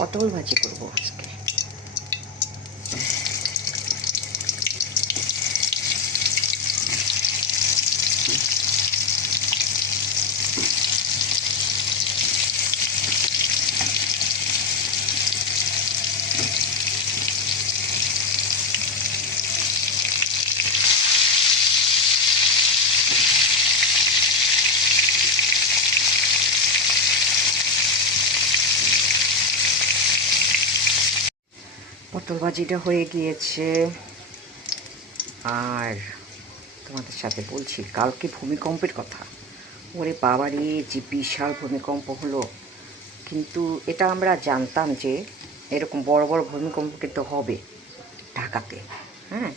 পটল ভাজি করবো আজকে। পটল ভাজিটা হয়ে গিয়েছে। আর তোমাদের সাথে বলছি, কালকে ভূমিকম্পের কথা। ওরে বাবারে, যে বিশাল ভূমিকম্প হলো! কিন্তু এটা আমরা জানতাম যে এরকম বড় বড় ভূমিকম্প কিন্তু হবে ঢাকাতে। হ্যাঁ,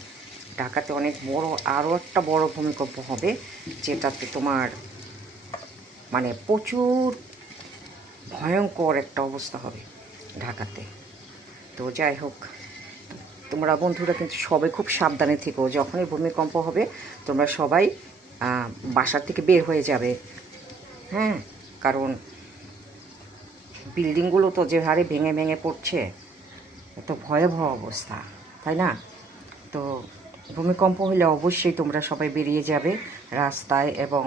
ঢাকাতে অনেক বড় আরও একটা বড় ভূমিকম্প হবে, যেটাতে তোমার মানে প্রচুর ভয়ঙ্কর একটা অবস্থা হবে ঢাকাতে। তো যাই হোক, তোমরা বন্ধুরা কিন্তু সবাই খুব সাবধানে থেকো। যখনই ভূমিকম্প হবে তোমরা সবাই বাসার থেকে বের হয়ে যাবে। হ্যাঁ, কারণ বিল্ডিংগুলো তো যে হারে ভেঙে ভেঙে পড়ছে, এত ভয়াবহ অবস্থা, তাই না? তো ভূমিকম্প হলে অবশ্যই তোমরা সবাই বেরিয়ে যাবে রাস্তায়, এবং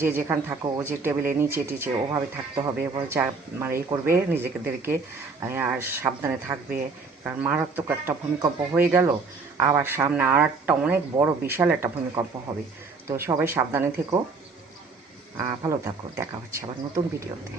যে যেখানে থাকো, যে টেবিলে নিচে টিচে ওভাবে থাকতে হবে, এবং যা মানে করবে নিজেদেরকে, আর সাবধানে থাকবে। কারণ মারাত্মক একটা ভূমিকম্প হয়ে গেল, আবার সামনে আর একটা অনেক বড় বিশাল একটা ভূমিকম্প হবে। তো সবাই সাবধানে থেকো, ভালো থাকো। দেখা হচ্ছে আবার নতুন ভিডিওতে।